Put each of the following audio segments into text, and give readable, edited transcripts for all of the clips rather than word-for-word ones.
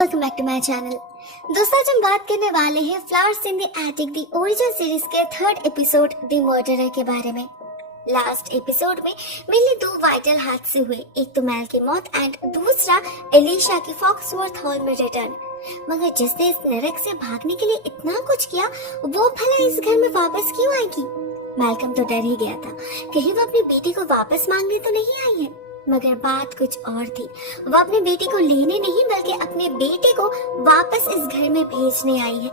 Welcome back to my channel. दोस्तों आज हम बात करने वाले हैं Flowers in the Attic the original series के थर्ड एपिसोड द मर्डरर के बारे में। लास्ट एपिसोड में मेनली दो वाइटल हादसे हुए, एक तो मैल की मौत एंड दूसरा एलिशा की फॉक्सवर्थ हॉल में रिटर्न। मगर जिसने इस नरक से भागने के लिए इतना कुछ किया वो भला इस घर में वापस क्यों आएगी? मैल्कम तो डर ही गया था कहीं वो अपनी बेटी को वापस मांगने तो नहीं आई है, मगर बात कुछ और थी। वो अपनी बेटी को लेने नहीं बल्कि अपने बेटे को वापस इस घर में भेजने आई है।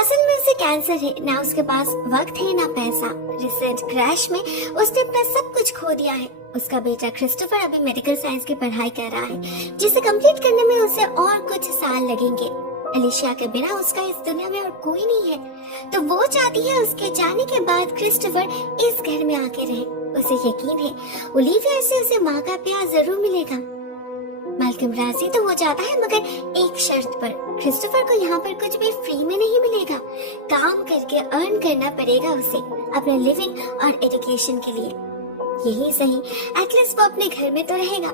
असल में उसे कैंसर है, ना उसके पास वक्त है ना पैसा। रिसेंट क्रैश में उसने अपना सब कुछ खो दिया है। उसका बेटा क्रिस्टोफर अभी मेडिकल साइंस की पढ़ाई कर रहा है जिसे कंप्लीट करने में उसे और कुछ साल लगेंगे। एलिशा के बिना उसका इस दुनिया में और कोई नहीं है, तो वो चाहती है उसके जाने के बाद क्रिस्टोफर इस घर में आके रहे। उसे यकीन है ओलिविया से उसे माँ का प्यार जरूर मिलेगा। मैल्कम राजी तो हो जाता है मगर एक शर्त पर, क्रिस्टोफर को यहाँ पर कुछ भी फ्री में नहीं मिलेगा, काम करके अर्न करना पड़ेगा उसे अपने लिविंग और एजुकेशन के लिए। यही सही एटलीस्ट वो अपने घर में तो रहेगा।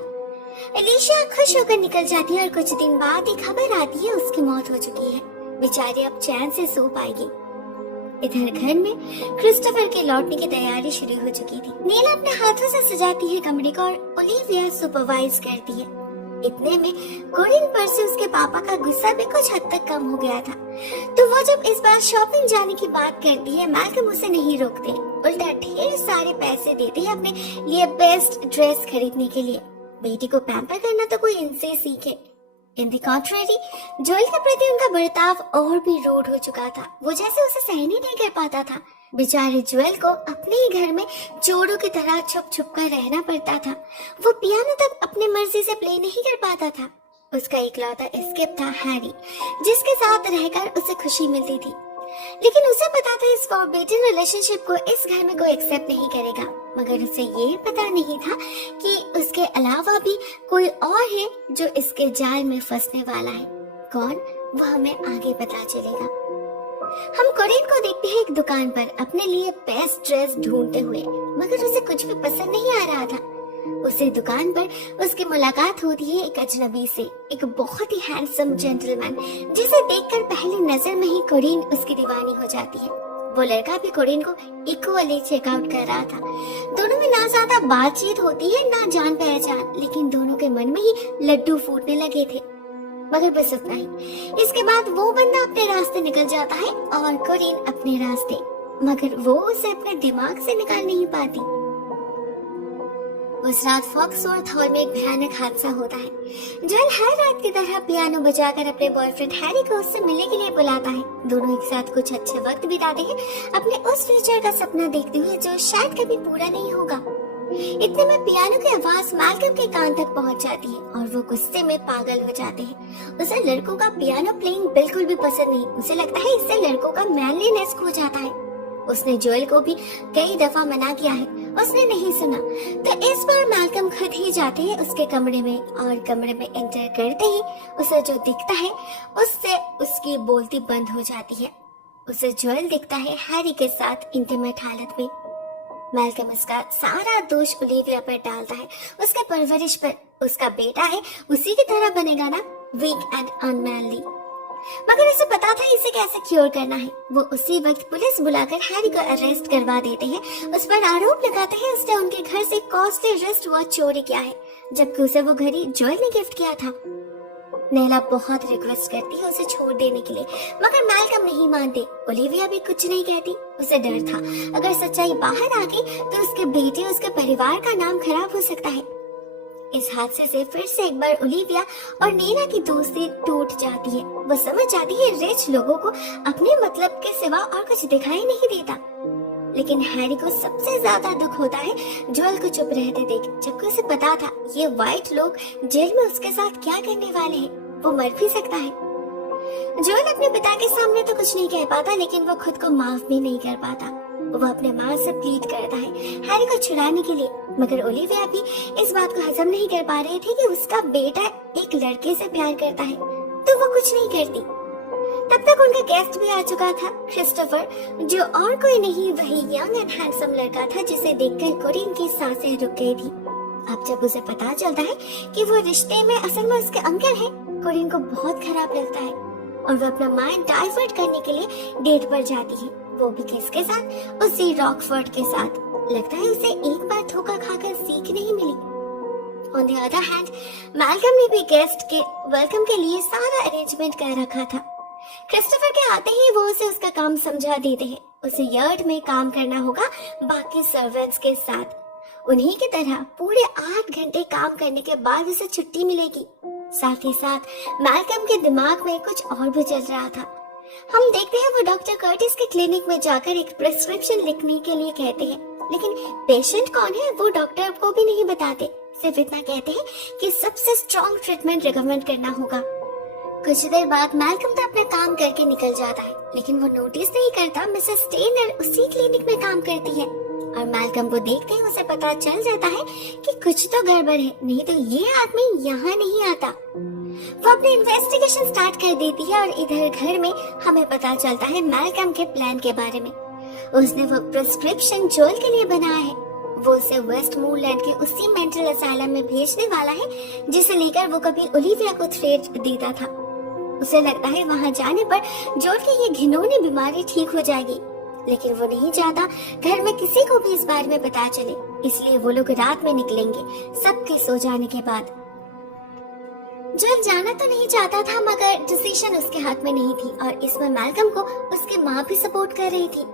एलिशा खुश होकर निकल जाती है और कुछ दिन बाद ही खबर आती है उसकी मौत हो चुकी है। बेचारी अब चैन से सो पाएगी। इधर घर में क्रिस्टोफर के लौटने की तैयारी शुरू हो चुकी थी। नीला अपने हाथों से सजाती है कमरे को और ओलिविया सुपरवाइज करती है। इतने में कोरिन पर से उसके पापा का गुस्सा भी कुछ हद तक कम हो गया था, तो वो जब इस बार शॉपिंग जाने की बात करती है मैल्कम उसे नहीं रोकते, उल्टा ढेर सारे पैसे देते हैं अपने लिए बेस्ट ड्रेस खरीदने के लिए। बेटी को पैम्पर करना तो कोई इनसे सीखे। इन द कॉन्ट्रेरी जोएल के प्रति उनका बर्ताव और भी रूड हो चुका था। वो जैसे उसे सहन ही नहीं कर पाता था। बेचारे जोएल को अपने ही घर में चोरों की तरह छुप छुप कर रहना पड़ता था। वो पियानो तक अपनी मर्जी से प्ले नहीं कर पाता था। उसका इकलौता एस्केप था हैरी, जिसके साथ रहकर उसे खुशी मिलती थी। लेकिन उसे पता था इस फॉरबिडन रिलेशनशिप को इस घर में कोई एक्सेप्ट नहीं करेगा, मगर उसे ये पता नहीं था कि उसके अलावा भी कोई और है जो इसके जाल में फंसने वाला है। कौन, वो हमें आगे पता चलेगा। हम कोरिन को देखते हैं एक दुकान पर अपने लिए बेस्ट ड्रेस ढूंढते हुए, मगर उसे कुछ भी पसंद नहीं आ रहा था। उसे दुकान पर उसकी मुलाकात होती है एक अजनबी से, एक बहुत ही हैंडसम जेंटलमैन जिसे देखकर पहली नजर में ही कोरिन उसकी दीवानी हो जाती है। वो लड़का भी कोरिन को इक्वली चेकआउट कर रहा था। दोनों में ना ज्यादा बातचीत होती है ना जान पहचान, लेकिन दोनों के मन में ही लड्डू फूटने लगे थे। मगर बस उतना ही। इसके बाद वो बंदा अपने रास्ते निकल जाता है और कोरिन अपने रास्ते, मगर वो उसे अपने दिमाग से निकाल नहीं पाती। उस रात फॉक्सवर्थ हॉल में एक भयानक हादसा होता है। जोएल हर रात की तरह पियानो बजाकर अपने बॉयफ्रेंड हैरी को उससे मिलने के लिए बुलाता है। दोनों एक साथ कुछ अच्छे वक्त बिताते हैं, अपने उस फ्यूचर का सपना देखते हुए जो शायद कभी पूरा नहीं होगा। इतने में पियानो की आवाज मैल्कम के कान तक पहुंच जाती है और वो गुस्से में पागल हो जाते हैं। उसे लड़कों का पियानो प्लेइंग बिल्कुल भी पसंद नहीं। उसे लगता है इससे लड़कों का मैनलीनेस खो जाता है। उसने जोएल को भी कई दफा मना किया है, उसने नहीं सुना। तो इस बार मैल्कम खुद ही जाते हैं उसके कमरे में और कमरे में एंटर करते ही उसे जो दिखता है उससे उसकी बोलती बंद हो जाती है। उसे जोएल दिखता है हैरी के साथ इंटीमेट हालत में। मैल्कम उसका सारा दोष ओलिविया पर डालता है, उसके परवरिश पर। उसका बेटा है, उसी की तरह बनेगा ना, वीक एंड अनमैनली। मगर उसे पता था इसे कैसे क्योर करना है। वो उसी वक्त पुलिस बुलाकर हैरी को अरेस्ट करवा देते हैं। उस पर आरोप लगाते हैं उसने उनके घर से कॉस्टली रिस्ट वॉच चोरी किया है, जबकि उसे वो घड़ी जोएल ने गिफ्ट किया था। नैला बहुत रिक्वेस्ट करती है उसे छोड़ देने के लिए, मगर मैल्कम नहीं मानते। ओलिविया भी कुछ नहीं कहती। उसे डर था अगर सच्चाई बाहर आ गई तो उसके बेटे, उसके परिवार का नाम खराब हो सकता है। इस हादसे से फिर से एक बार ओलिविया और नैला की दोस्ती टूट जाती है। वो समझ जाती है रिच लोगों को अपने मतलब के सिवा और कुछ दिखाई नहीं देता। लेकिन हैरी को सबसे ज्यादा दुख होता है जोएल को चुप रहते देख, जबकि उसे पता था ये वाइट लोग जेल में उसके साथ क्या करने वाले हैं। वो मर भी सकता है। जोएल अपने पिता के सामने तो कुछ नहीं कह पाता, लेकिन वो खुद को माफ भी नहीं कर पाता। वो अपने माँ से प्लीड करता है हैरी को छुड़ाने के लिए, मगर ओलिविया भी इस बात को हजम नहीं कर पा रहे थे कि उसका बेटा एक लड़के से प्यार करता है, तो वो कुछ नहीं करती। तब तक उनका गेस्ट भी आ चुका था, क्रिस्टोफर, जो और कोई नहीं वही यंग एंड हैंडसम लड़का था जिसे देखकर कोरिन की सांसें रुक गई थी। अब जब उसे पता चलता है कि वो रिश्ते में असल में उसके अंकल हैं, कोरिन को बहुत खराब लगता है और वो अपना माइंड डाइवर्ट करने के लिए डेट पर जाती है, वो भी किसके साथ? उसी रॉकफोर्ड के साथ। लगता है उसे एक बार धोखा खाकर सीख नहीं मिली। On the other hand, Malcolm ने भी गेस्ट के वेलकम के लिए सारा अरेंजमेंट कर रखा था। क्रिस्टोफर के आते ही वो उसे उसका काम समझा देते हैं। उसे यार्ड में काम करना होगा बाकी सर्वेंट्स के साथ। उन्हीं की तरह पूरे 8 घंटे काम करने के बाद उसे छुट्टी मिलेगी। साथ ही साथ मैल्कम के दिमाग में कुछ और भी चल रहा था। हम देखते हैं वो डॉक्टर कर्टिस के क्लिनिक में जाकर एक प्रिस्क्रिप्शन लिखने के लिए कहते हैं, लेकिन पेशेंट कौन है वो डॉक्टर को भी नहीं बताते। सिर्फ इतना कहते हैं कि सबसे स्ट्रॉन्ग ट्रीटमेंट रिकमेंड करना होगा। कुछ देर बाद मैल्कम तो अपना काम करके निकल जाता है, लेकिन वो नोटिस नहीं करता मिसेस स्टेनर उसी क्लिनिक में काम करती है और मैल्कम को देखते ही उसे पता चल जाता है कि कुछ तो गड़बड़ है, नहीं तो ये आदमी यहाँ नहीं आता। वो अपनी इन्वेस्टिगेशन स्टार्ट कर देती है और इधर घर में हमें पता चलता है मैल्कम के प्लान के बारे में। उसने वो प्रिस्क्रिप्शन जोएल के लिए बनाया है। वो उसे वेस्टमोरलैंड के उसी मेंटल असाइलम में भेजने वाला है जिसे लेकर वो कभी ओलिविया को थ्रेट देता था। उसे लगता है वहां जाने पर जोएल की ये घिनौनी बीमारी ठीक हो जाएगी, लेकिन वो नहीं चाहता घर में किसी को भी इस बारे में पता चले, इसलिए वो लोग रात में निकलेंगे सबके सो जाने के बाद। जोएल जाना तो नहीं चाहता था, मगर डिसीजन उसके हाथ में नहीं थी और इसमें मैल्कम को उसकी माँ भी सपोर्ट कर रही थी।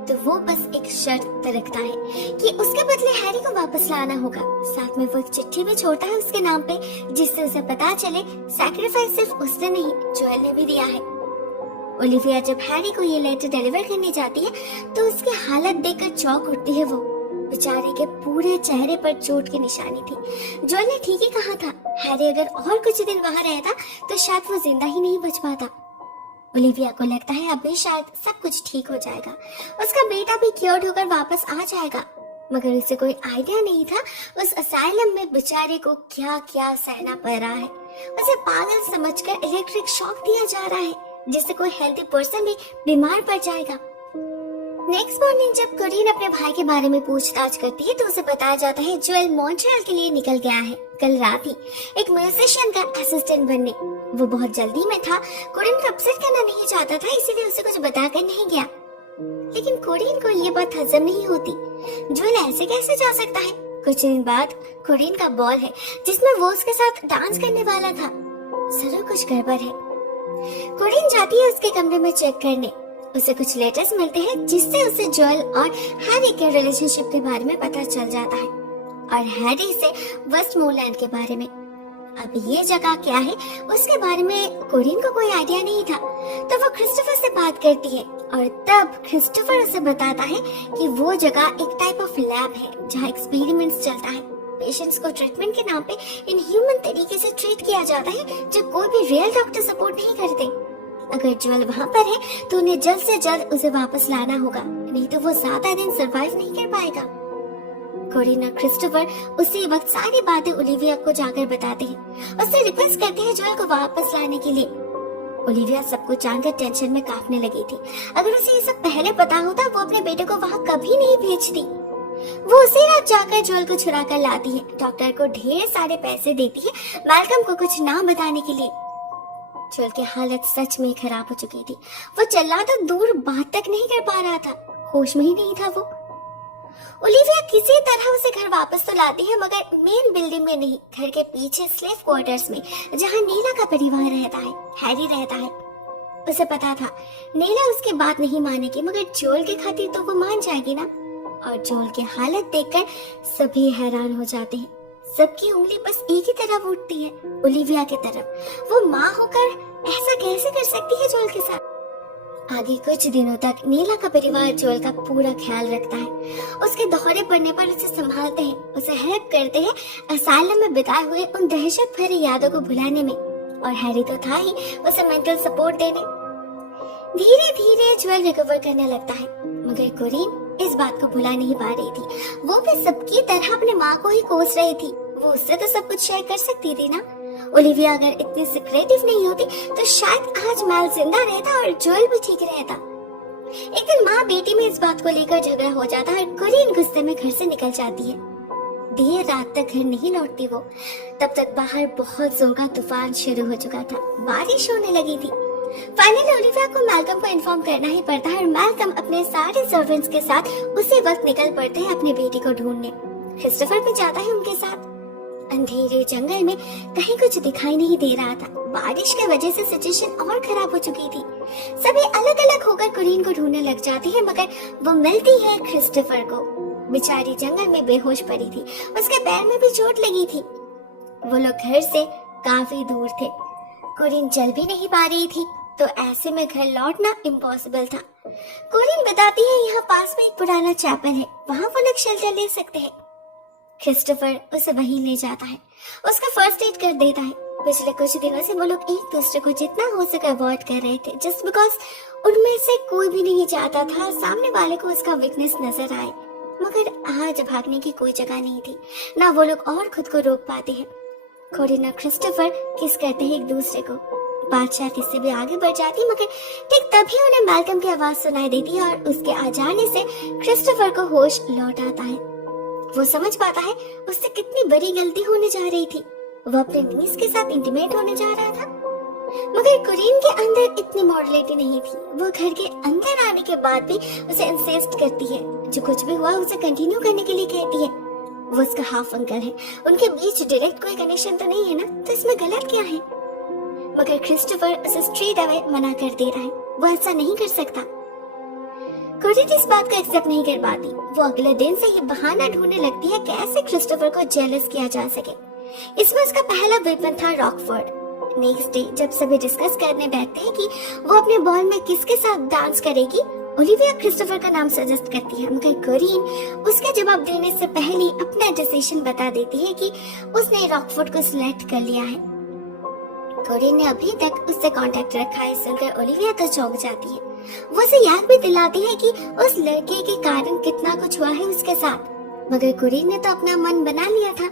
तो वो बस एक शर्त रखता है कि उसके बदले हैरी को वापस लाना होगा। साथ में वो एक चिट्ठी भी छोड़ता है उसके नाम पे, जिससे उसे पता चले सैक्रिफाइस सिर्फ उसने नहीं जोएल ने भी दिया है। ओलिविया जब हैरी को ये लेटर डिलीवर करने जाती है तो उसकी हालत देखकर चौंक उठती है। वो बेचारे के पूरे चेहरे पर चोट की निशानी थी। जोएल ने ठीक ही कहा था, हैरी अगर और कुछ दिन वहाँ रहता तो शायद वो जिंदा ही नहीं बच पाता। ओलिविया को लगता है अभी शायद सब कुछ ठीक हो जाएगा, उसका बेटा भी क्योर्ड होकर वापस आ जाएगा, मगर उसे कोई आइडिया नहीं था उस असाइलम में बेचारे को क्या क्या सहना पड़ रहा है। उसे पागल समझकर इलेक्ट्रिक शॉक दिया जा रहा है, जिससे कोई हेल्दी पर्सन भी बीमार पड़ जाएगा। नेक्स्ट मॉर्निंग जब कोरिन अपने भाई के बारे में पूछताछ करती है तो उसे बताया जाता है जोएल मॉन्ट्रियल के लिए निकल गया है कल रात ही एक म्यूजिशियन का असिस्टेंट बनने। वो बहुत जल्दी में था, कोरिन को अपसेट करना नहीं चाहता था, इसीलिए उसे कुछ बताकर नहीं गया। लेकिन कोरिन को ये बात हजम नहीं होती। जोएल ऐसे कैसे जा सकता है? कुछ दिन बाद कोरिन का बॉल है जिसमें वो उसके साथ डांस करने वाला था। जरूर कुछ गड़बड़ है। कोरिन जाती है उसके कमरे में चेक करने। उसे कुछ लेटर्स मिलते हैं जिससे उसे जोएल और हैरी के रिलेशनशिप के बारे में पता चल जाता है और हैरी से वेस्टमोरलैंड के बारे में। अब ये जगह क्या है उसके बारे में कोरिन को कोई आइडिया नहीं था, तो वो क्रिस्टोफर से बात करती है और तब क्रिस्टोफर उसे बताता है कि वो जगह एक टाइप ऑफ लैब है जहाँ एक्सपेरिमेंट्स चलता है। पेशेंट्स को ट्रीटमेंट के नाम पे इनह्यूमन तरीके से ट्रीट किया जाता है जो कोई भी रियल डॉक्टर सपोर्ट नहीं करते। अगर जोएल वहाँ पर है तो उन्हें जल्द से जल्द उसे वापस लाना होगा, नहीं तो वो ज्यादा दिन सरवाइव नहीं कर पाएगा। कोरिन और क्रिस्टोफर उसी वक्त सारी बातें ओलिविया को जाकर बताते हैं। उससे रिक्वेस्ट करते हैं जोएल को वापस लाने के लिए। ओलिविया सब कुछ जानकर टेंशन में कांपने लगी थी। अगर उसे ये सब पहले पता होता वो अपने बेटे को वहाँ कभी नहीं भेजती। वो उसी रात जाकर जोएल को छुड़ा कर लाती है, डॉक्टर को ढेर सारे पैसे देती है मैल्कम को कुछ ना बताने के लिए। जोएल की हालत सच में खराब हो चुकी थी। वो चलना तो दूर बात तक नहीं कर पा रहा था, होश में ही नहीं था वो। ओलिविया किसी तरह उसे घर वापस तो लाती है, मगर मेन बिल्डिंग में नहीं, घर के पीछे स्लेव क्वार्टर्स में जहाँ नीला का परिवार रहता है, हैरी रहता है। उसे पता था नीला उसकी बात नहीं मानेगी, मगर जोएल की खातिर तो वो मान जाएगी ना। और जोएल की हालत देखकर सभी हैरान हो जाते हैं। सबकी उंगली बस एक ही तरफ उठती है, ओलिविया की तरफ। वो माँ होकर ऐसा कैसे कर सकती है जोएल के साथ? आगे कुछ दिनों तक नीला का परिवार जोएल का पूरा ख्याल रखता है। उसके दौरे पड़ने पर उसे संभालते हैं, उसे हेल्प करते हैं असाइलम में बिताए हुए उन दहशत भरी यादों को भुलाने में। और हैरी तो था ही उसे मेंटल सपोर्ट देने। धीरे धीरे जोएल रिकवर करने लगता है, मगर कोरिन इस बात को भुला नहीं पा रही थी। वो भी सबकी तरह अपने माँ को ही कोस रही थी। वो उससे तो सब कुछ शेयर कर सकती थी ना। ओलिविया अगर इतनी सिक्रेटिव नहीं होती तो शायद आज मैल जिंदा रहता और जोएल भी ठीक रहता। एक दिन माँ बेटी में इस बात को लेकर झगड़ा हो जाता है और कोरिन गुस्से में घर से निकल जाती है। देर रात तक घर नहीं लौटती वो, तब तक बाहर बहुत जोर का तूफान शुरू हो चुका था। बारिश होने लगी थी। फाइनली ओलिविया को मैल्कम को इन्फॉर्म करना ही पड़ता है और मैल्कम अपने सारे सर्वेंट्स के साथ उसी वक्त निकल पड़ते हैं अपने बेटे को ढूंढने। क्रिस्टोफर भी जाता है उनके साथ। अंधेरे जंगल में कहीं कुछ दिखाई नहीं दे रहा था। बारिश की वजह से सिचुएशन और खराब हो चुकी थी। सभी अलग अलग होकर कुरीन को ढूंढने लग जाती है, मगर वो मिलती है क्रिस्टोफर को। बेचारी जंगल में बेहोश पड़ी थी, उसके पैर में भी चोट लगी थी। वो लोग घर से काफी दूर थे। कुरीन चल भी नहीं पा रही थी, तो ऐसे में घर लौटना इम्पॉसिबल था। कुरीन बताती है यहाँ पास में एक पुराना चैपल है, वहाँ वो लोग शेल्टर ले सकते हैं। क्रिस्टोफर उसे वहीं ले जाता है, उसका फर्स्ट एड कर देता है। पिछले कुछ दिनों से वो लोग एक दूसरे को जितना हो सके अवॉइड कर रहे थे, जस्ट बिकॉज उनमें से कोई भी नहीं चाहता था सामने वाले को उसका वीकनेस नजर आए। मगर आज भागने की कोई जगह नहीं थी, ना वो लोग और खुद को रोक पाते हैं। कोरिन और क्रिस्टोफर किस करते हैं एक दूसरे को। बादशाह किससे भी आगे बढ़ जाती, मगर ठीक तभी उन्हें मैल्कम की आवाज सुनाई देती है और उसके आ जाने से क्रिस्टोफर को होश लौट आता है। वो समझ पाता है उससे कितनी बड़ी गलती होने जा रही थी। वो अपने नीस के साथ इंटीमेट होने जा रहा था, मगर कुरीन के अंदर इतनी मॉडलिटी नहीं थी। वो घर के अंदर आने के बाद भी उसे इंसिस्ट करती है, जो कुछ भी हुआ उसे कंटिन्यू करने के लिए कहती है। वो उसका हाफ अंकल है, उनके बीच डायरेक्ट कोई कनेक्शन तो नहीं है ना, तो इसमें गलत क्या है? मगर क्रिस्टोफर उसे स्ट्रेट अवे मना कर दे रहा है, वो ऐसा नहीं कर सकता। कोरिन इस बात को एक्सेप्ट नहीं कर पाती। वो अगले दिन से ये बहाना ढूंढने लगती है कैसे क्रिस्टोफर को जेलस किया जा सके। इसमें उसका पहला वेपन था रॉकफोर्ड। नेक्स्ट डे जब सभी डिस्कस करने बैठते हैं कि वो अपने बॉल में किसके साथ डांस करेगी, ओलिविया क्रिस्टोफर का नाम सजेस्ट करती है, मगर कोरिन उसके जवाब देने से पहले अपना डिसीजन बता देती है कि उसने रॉकफोर्ड को सिलेक्ट कर लिया है। कोरिन ने अभी तक उससे कांटेक्ट रखा है सुनकर ओलिविया तो चौंक जाती है। वो उसे याद भी दिलाती है कि उस लड़के के कारण कितना कुछ हुआ है उसके साथ, मगर कोरिन ने तो अपना मन बना लिया था।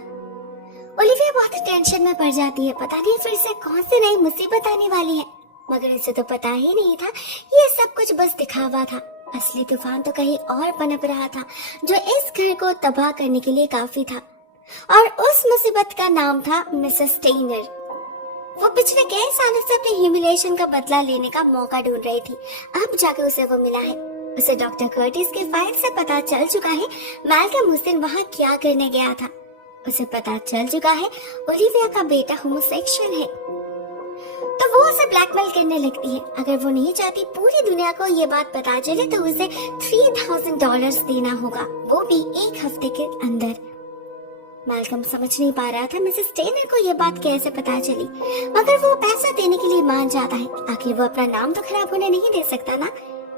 ओलिविया बहुत टेंशन में पड़ जाती है, पता नहीं फिर से कौन सी नई मुसीबत आने वाली है। मगर उसे तो पता ही नहीं था ये सब कुछ बस दिखावा था। असली तूफान तो कहीं और पनप रहा था, जो इस घर को तबाह करने के लिए काफी था। और उस मुसीबत का नाम था मिसेस स्टेनर। वो पिछले कई सालों से अपने ह्यूमिलिएशन का बदला लेने का मौका ढूंढ रही थी, अब जाकर उसे वो मिला है। उसे डॉक्टर कर्टिस के फाइल से पता चल चुका है मैल्कम उस दिन वहाँ क्या करने गया था। उसे पता चल चुका है ओलिविया का बेटा होमोसेक्सुअल है, तो वो उसे ब्लैकमेल करने लगती है। अगर वो नहीं चाहती पूरी दुनिया को ये बात पता चले तो उसे $3000 देना होगा, वो भी एक हफ्ते के अंदर। मैल्कम समझ नहीं पा रहा था मिसेस टेनर को ये बात कैसे पता चली, मगर वो पैसा देने के लिए मान जाता है। आखिर वो अपना नाम तो खराब होने नहीं दे सकता ना,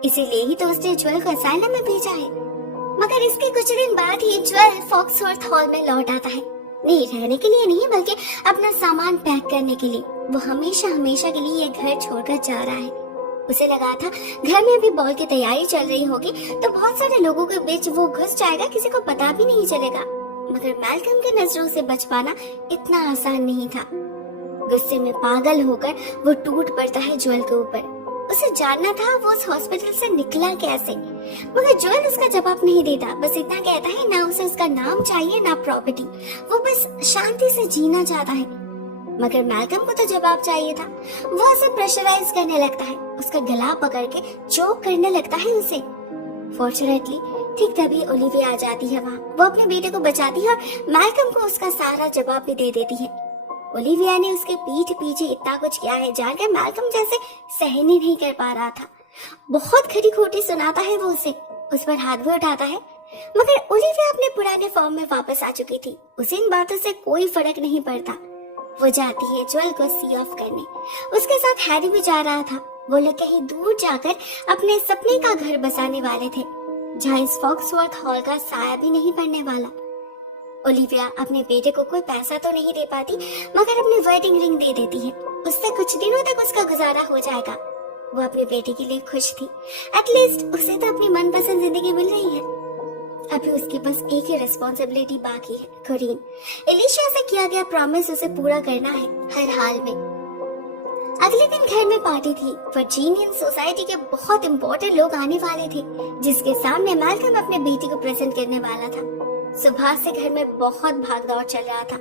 इसीलिए ही तो उसने ज्वेल को असाइलम में भेजा है। मगर इसके कुछ दिन बाद ही ज्वेल फॉक्सवर्थ हॉल में लौट आता है, नहीं रहने के लिए नहीं बल्कि अपना सामान पैक करने के लिए। वो हमेशा हमेशा के लिए ये घर छोड़कर जा रहा है। उसे लगा था घर में अभी बॉल की तैयारी चल रही होगी तो बहुत सारे लोगों के बीच वो घुस जाएगा, किसी को पता भी नहीं चलेगा। मगर मैल्कम के नजरों से बच पाना इतना आसान नहीं था। गुस्से में पागल होकर वो टूट पड़ता है ज्वेल के ऊपर। उसे जानना था वो उस हॉस्पिटल से निकला कैसे, मगर ज्वेल उसका जवाब नहीं देता। बस इतना कहता है ना उसे उसका नाम चाहिए ना प्रॉपर्टी, वो बस शांति से जीना चाहता है। मगर मैल्कम को तो जवाब चाहिए था। वो उसे प्रेशराइज करने लगता है, उसका गला पकड़ के चोक करने लगता है उसे। फॉर्चुनेटली ठीक तभी ओलिविया आ जाती है वहाँ। वो अपने बेटे को बचाती है और मैल्कम को उसका सारा जवाब भी दे देती है। ओलिविया ने उसके पीठ पीछे इतना कुछ किया है जानकर मैल्कम जैसे सहन ही नहीं कर पा रहा था। बहुत खरी खोटी सुनाता है वो उसे, उस पर हाथ भी उठाता है। मगर ओलिविया अपने पुराने फॉर्म में वापस आ चुकी थी, उसे इन बातों से कोई फर्क नहीं पड़ता। वो जाती है ज्वेल को सी ऑफ करने, उसके साथ हैरी भी जा रहा था। वो लोग कहीं दूर जाकर अपने सपने का घर बसाने वाले थे, जहाँ इस फॉक्सवर्थ हॉल का साया भी नहीं पड़ने वाला। ओलिविया अपने बेटे को कोई पैसा तो नहीं दे पाती, मगर अपनी वेडिंग रिंग दे देती है। उससे कुछ दिनों तक उसका गुजारा हो जाएगा। वो अपने बेटे के लिए खुश थी, एटलीस्ट उसे तो अपनी मनपसंद जिंदगी मिल रही है। अभी उसके पास एक ही रिस्पॉन्सिबिलिटी बाकी है, कोरीन। एलिशिया से किया गया प्रॉमिस उसे पूरा करना है हर हाल में। अगले दिन घर में पार्टी थी। वर्जीनियन सोसाइटी के बहुत इम्पोर्टेंट लोग आने वाले थे, जिसके सामने मैल्कम अपने बेटी को प्रेजेंट करने वाला था। सुबह से घर में बहुत भाग दौड़ चल रहा था।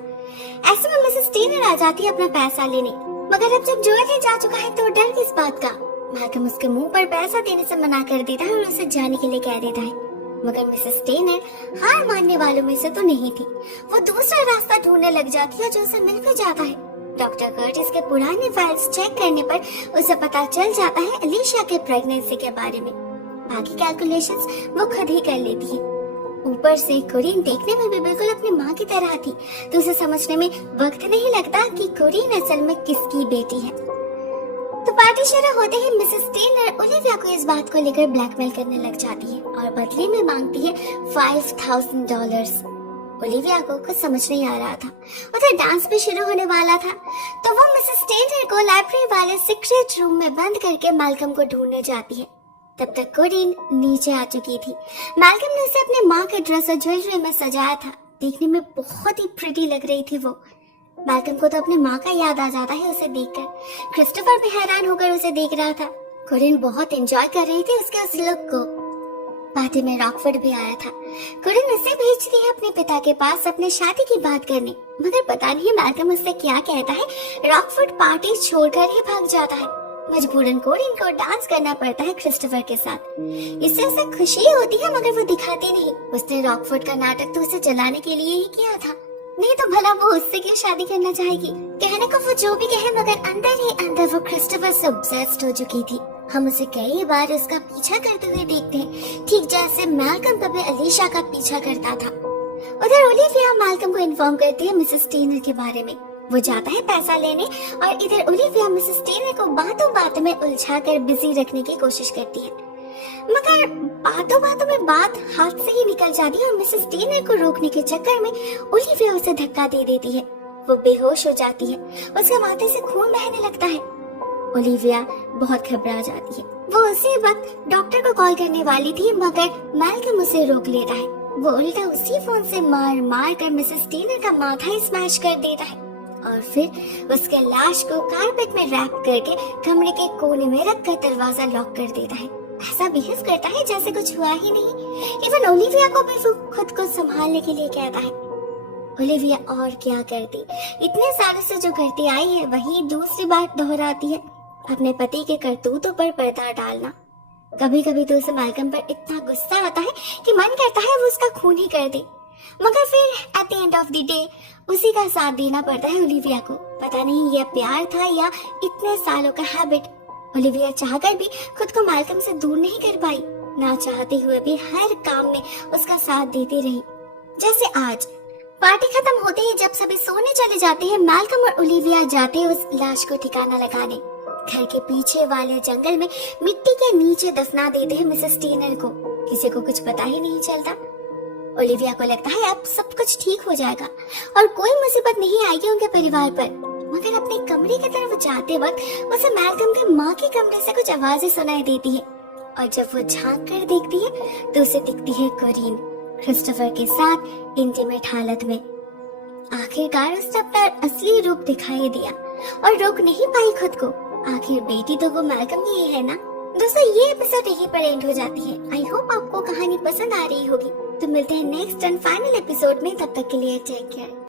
ऐसे में मिसेस टेलर आ जाती है अपना पैसा लेने, मगर अब जब जोएल जा चुका है तो डर किस बात का। मैल्कम उसके मुंह पर पैसा देने से मना कर देता है और उसे जाने के लिए कह देता है, मगर मिसेस टेलर हार मानने वालों में से तो नहीं थी। वो दूसरा रास्ता ढूंढने लग जाती है जो उसे मिल भी जाता है। डॉक्टर कर्टिस के पुराने फाइल्स चेक करने पर उसे पता चल जाता है अलीशा के प्रेगनेंसी के बारे में। बाकी कैलकुलेशंस वो खुद ही कर लेती है। ऊपर से कोरिन देखने में भी बिल्कुल अपनी माँ की तरह थी, तो उसे समझने में वक्त नहीं लगता कि कोरिन असल में किसकी बेटी है। तो पार्टी शुरू होते ही मिसेस टेलर ओलिविया को इस बात को लेकर ब्लैकमेल करने लग जाती है और बदले में मांगती है $5,000। ओलिविया को कुछ समझ नहीं आ रहा था। उधर डांस भी शुरू होने वाला था, तो वो मिसेस टेलर को लाइब्रेरी वाले सीक्रेट रूम में बंद करके मैल्कम को ढूंढने जाती है। तब तक कोरिन नीचे आ चुकी थी। मैल्कम ने उसे अपने माँ के ड्रेस और ज्वेलरी में सजाया था। देखने में बहुत ही प्रिटी लग रही थी वो। मैल्कम को तो अपनी माँ का याद आ जाता है उसे देखकर। क्रिस्टोफर भी हैरान होकर उसे देख रहा था। कोरिन बहुत एंजॉय कर रही थी उसके उस लुक को। पार्टी में रॉकफोर्ड भी आया था। कोरिन उसे भेजती है अपने पिता के पास अपने शादी की बात करने, मगर पता नहीं मैल्कम उससे क्या कहता है। रॉकफोर्ड पार्टी छोड़कर ही भाग जाता है। मजबूरन कोरिन को डांस करना पड़ता है क्रिस्टोफर के साथ। इससे उसे खुशी होती है, मगर वो दिखाती नहीं। उसने रॉकफोर्ड का नाटक तो उसे जलाने के लिए ही किया था, नहीं तो भला वो उससे क्यों शादी करना चाहेगी। कहने को वो जो भी कहे, मगर अंदर ही अंदर वो क्रिस्टोफर से ऑब्सेस्ड हो चुकी थी। हम उसे कई बार उसका पीछा करते हुए देखते हैं, ठीक जैसे मैल्कम कभी अलीशा का पीछा करता था। उधर ओलिविया मैल्कम को इन्फॉर्म करती है मिसेस टेलर के बारे में। वो जाता है पैसा लेने और इधर ओलिविया मिसेस टेलर को बातों बातों में उलझाकर बिजी रखने की कोशिश करती है, मगर बातों बातों में बात हाथ से ही निकल जाती है और मिसेस टेलर को रोकने के चक्कर में ओलिविया उसे धक्का दे देती है। वो बेहोश हो जाती है, उसके माथे से खून बहने लगता है। ओलिविया बहुत घबरा जाती है। वो उसी वक्त डॉक्टर को कॉल करने वाली थी, मगर मैल्कम उसे रोक लेता है। वो उल्टा उसी फोन से मार मार कर मिसेस टेलर का माथा ही स्मैश कर देता है और फिर उसके लाश को कारपेट में रैप करके कमरे के कोने में रखकर दरवाजा लॉक कर देता है। ऐसा बिहेव करता है जैसे कुछ हुआ ही नहीं। इवन ओलिविया को भी वो खुद को संभालने के लिए कहता है। ओलिविया और क्या करती, इतने सालों से जो करती आई है वही दूसरी बार दोहराती है, अपने पति के करतूतों पर पर्दा डालना। कभी कभी तो उसे मैल्कम पर इतना गुस्सा आता है कि मन करता है वो उसका खून ही कर दे, मगर फिर at the end of the day उसी का साथ देना पड़ता है ओलिविया को। पता नहीं यह प्यार था या इतने सालों का हैबिट। ओलिविया चाहकर भी खुद को मैल्कम से दूर नहीं कर पाई, ना चाहते हुए भी हर काम में उसका साथ देती रही। जैसे आज पार्टी खत्म होते ही जब सभी सोने चले जाते हैं, मैल्कम और ओलिविया जाते हैं उस लाश को ठिकाना लगाने। घर के पीछे वाले जंगल में मिट्टी के नीचे दफना देते हैं मिसेस टेलर को। किसी को कुछ पता ही नहीं चलता। ओलिविया को लगता है अब सब कुछ ठीक हो जाएगा और कोई मुसीबत नहीं आएगी उनके परिवार पर, मगर अपने कमरे की तरफ जाते वक्त उसे मैल्कम के माँ के कमरे से कुछ आवाजें सुनाई देती है और जब वो झांक कर देखती है तो उसे दिखती है कोरिन क्रिस्टोफर के साथ इंटीमेट हालत में। आखिरकार उसने अपना असली रूप दिखाई दिया और रोक नहीं पाई खुद को। आखिर बेटी तो वो मैल्कम की ही है ना। दोस्तों ये एपिसोड यहीं पर एंड हो जाती है। आई होप आपको कहानी पसंद आ रही होगी। तो मिलते हैं नेक्स्ट एंड फाइनल एपिसोड में, तब तक के लिए टेक केयर।